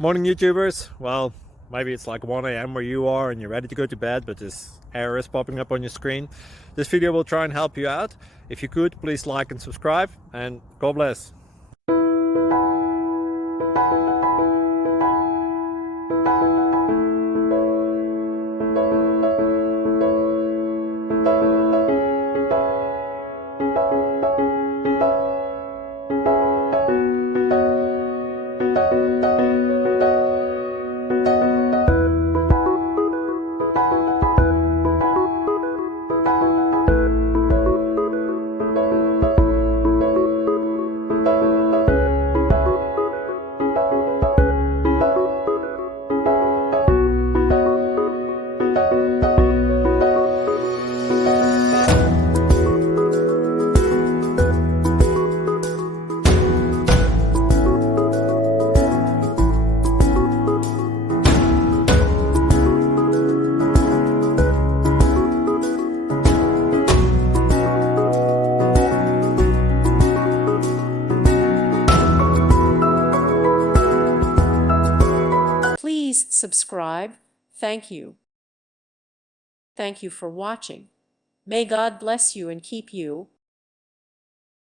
Morning YouTubers. Well, maybe it's like 1 a.m. where you are and you're ready to go to bed, but this error is popping up on your screen. This video will try and help you out. If you could, please like and subscribe, and God bless. Please subscribe. Thank you. Thank you for watching. May God bless you and keep you.